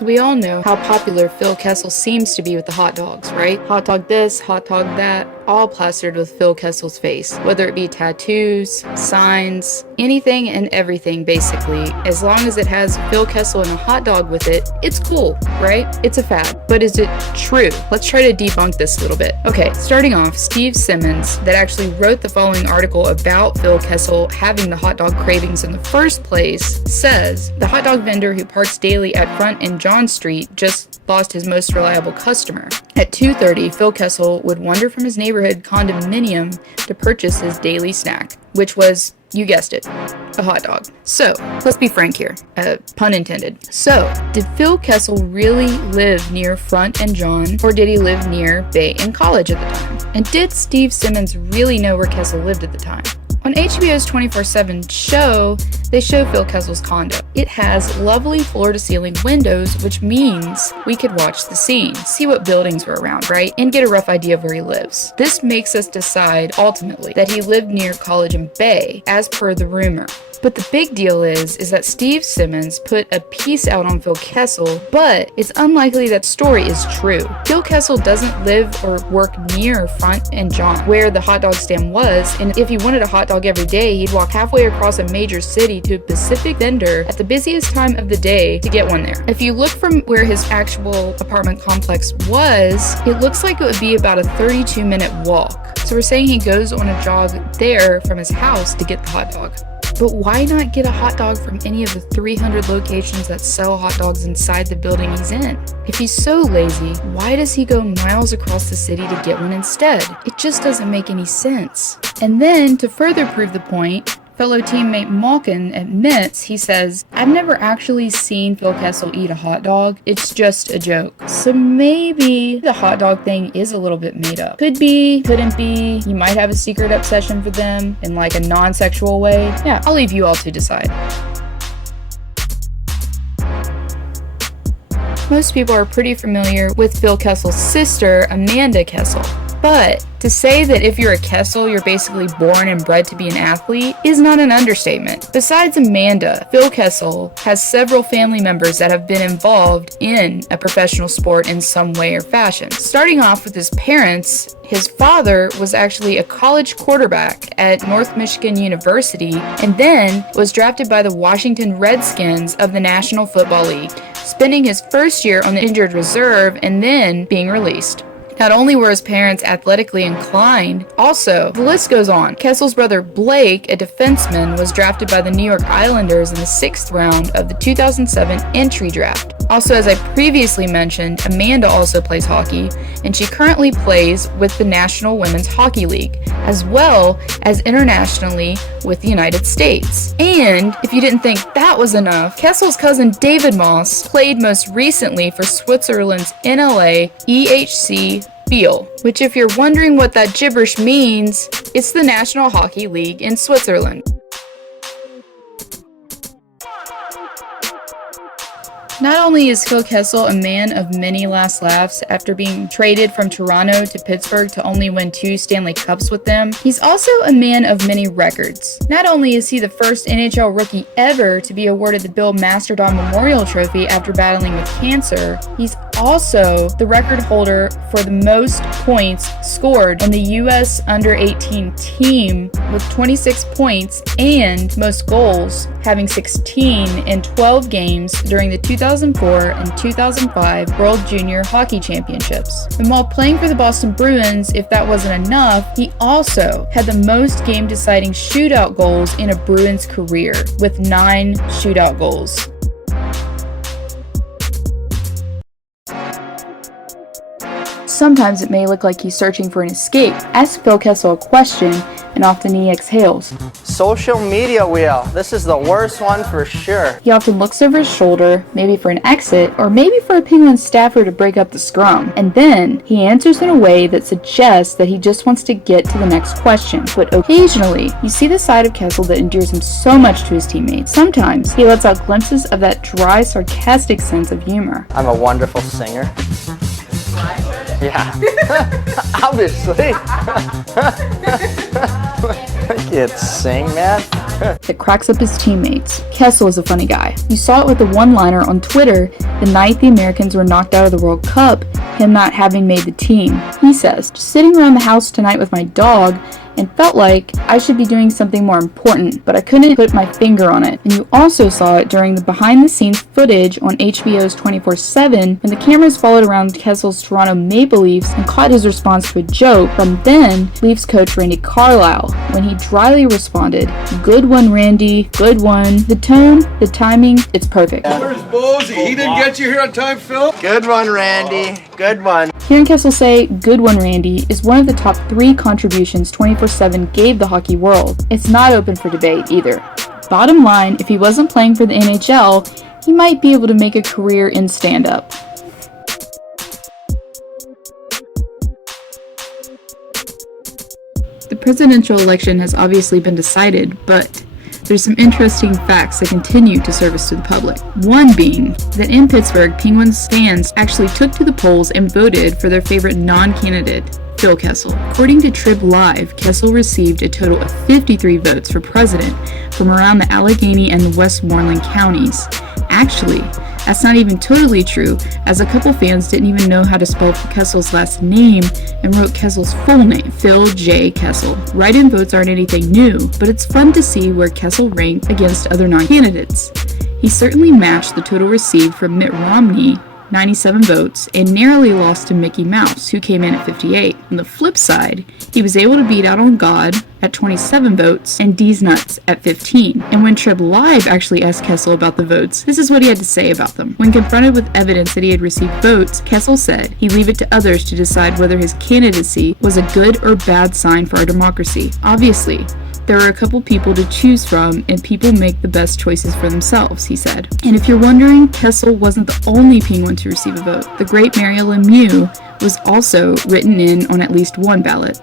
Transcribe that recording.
So we all know how popular Phil Kessel seems to be with the hot dogs, right? Hot dog this, hot dog that, all plastered with Phil Kessel's face. Whether it be tattoos, signs, anything and everything basically. As long as it has Phil Kessel and a hot dog with it, it's cool, right? It's a fad. But is it true? Let's try to debunk this a little bit. Okay, starting off, Steve Simmons, that actually wrote the following article about Phil Kessel having the hot dog cravings in the first place, says, the hot dog vendor who parks daily at Front and John Street just lost his most reliable customer. At 2:30, Phil Kessel would wander from his neighborhood condominium to purchase his daily snack, which was, you guessed it, a hot dog. So, let's be frank here, pun intended. So, did Phil Kessel really live near Front and John, or did he live near Bay and College at the time? And did Steve Simmons really know where Kessel lived at the time? On HBO's 24/7 show, they show Phil Kessel's condo. It has lovely floor-to-ceiling windows, which means we could watch the scene, see what buildings were around, right? And get a rough idea of where he lives. This makes us decide, ultimately, that he lived near College and Bay, as per the rumor. But the big deal is that Steve Simmons put a piece out on Phil Kessel, but it's unlikely that story is true. Phil Kessel doesn't live or work near Front and John, where the hot dog stand was, and if he wanted a hot dog every day, he'd walk halfway across a major city to a Pacific vendor at the busiest time of the day to get one there. If you look from where his actual apartment complex was, it looks like it would be about a 32-minute walk. So we're saying he goes on a jog there from his house to get the hot dog. But why not get a hot dog from any of the 300 locations that sell hot dogs inside the building he's in? If he's so lazy, why does he go miles across the city to get one instead? It just doesn't make any sense. And then, to further prove the point, fellow teammate Malkin admits, he says, I've never actually seen Phil Kessel eat a hot dog. It's just a joke. So maybe the hot dog thing is a little bit made up. Could be, couldn't be. He might have a secret obsession for them in like a non-sexual way. Yeah, I'll leave you all to decide. Most people are pretty familiar with Phil Kessel's sister, Amanda Kessel. But to say that if you're a Kessel, you're basically born and bred to be an athlete is not an understatement. Besides Amanda, Phil Kessel has several family members that have been involved in a professional sport in some way or fashion. Starting off with his parents, his father was actually a college quarterback at North Michigan University and then was drafted by the Washington Redskins of the National Football League, spending his first year on the injured reserve and then being released. Not only were his parents athletically inclined, also, the list goes on. Kessel's brother Blake, a defenseman, was drafted by the New York Islanders in the 6th round of the 2007 entry draft. Also, as I previously mentioned, Amanda also plays hockey, and she currently plays with the National Women's Hockey League, as well as internationally with the United States. And, if you didn't think that was enough, Kessel's cousin David Moss played most recently for Switzerland's NLA EHC Biel, which if you're wondering what that gibberish means, it's the National Hockey League in Switzerland. Not only is Phil Kessel a man of many last laughs after being traded from Toronto to Pittsburgh to only win 2 Stanley Cups with them, he's also a man of many records. Not only is he the first NHL rookie ever to be awarded the Bill Masterdon Memorial Trophy after battling with cancer, he's also the record holder for the most points scored on the U.S. under-18 team with 26 points and most goals, having 16 in 12 games during the 2004 and 2005 World Junior Hockey Championships. And while playing for the Boston Bruins, if that wasn't enough, he also had the most game-deciding shootout goals in a Bruins career, with 9 shootout goals. Sometimes it may look like he's searching for an escape. Ask Phil Kessel a question, and often he exhales. Social media wheel. This is the worst one for sure. He often looks over his shoulder, maybe for an exit, or maybe for a Penguin staffer to break up the scrum. And then, he answers in a way that suggests that he just wants to get to the next question. But occasionally, you see the side of Kessel that endears him so much to his teammates. Sometimes, he lets out glimpses of that dry, sarcastic sense of humor. I'm a wonderful singer. Yeah, obviously. It's sing, man. That cracks up his teammates. Kessel is a funny guy. You saw it with the one-liner on Twitter the night the Americans were knocked out of the World Cup, him not having made the team. He says, "Just sitting around the house tonight with my dog and felt like I should be doing something more important, but I couldn't put my finger on it." And you also saw it during the behind-the-scenes footage on HBO's 24/7 when the cameras followed around Kessel's Toronto Maple Leafs and caught his response to a joke from then Leafs coach Randy Carlyle when he dryly responded, "Good one, Randy, good one." The tone, the timing, it's perfect. Where's Bozy? He didn't get you here on time, Phil? Good one, Randy. Good one. Hearing Kessel say, "Good one, Randy," is one of the top 3 contributions 24/7 gave the hockey world. It's not open for debate either. Bottom line, if he wasn't playing for the NHL, he might be able to make a career in stand-up. The presidential election has obviously been decided, but there's some interesting facts that continue to surface to the public. One being that in Pittsburgh, Penguins fans actually took to the polls and voted for their favorite non-candidate, Phil Kessel. According to Trib Live, Kessel received a total of 53 votes for president from around the Allegheny and the Westmoreland counties. Actually, that's not even totally true, as a couple fans didn't even know how to spell Kessel's last name and wrote Kessel's full name, Phil J. Kessel. Write-in votes aren't anything new, but it's fun to see where Kessel ranked against other non-candidates. He certainly matched the total received from Mitt Romney, 97 votes, and narrowly lost to Mickey Mouse, who came in at 58. On the flip side, he was able to beat out on God at 27 votes and D's Nuts at 15. And when Trib Live actually asked Kessel about the votes, this is what he had to say about them. When confronted with evidence that he had received votes, Kessel said he'd leave it to others to decide whether his candidacy was a good or bad sign for our democracy. Obviously, there are a couple people to choose from, and people make the best choices for themselves, he said. And if you're wondering, Kessel wasn't the only Penguin to receive a vote. The great Mario Lemieux was also written in on at least one ballot.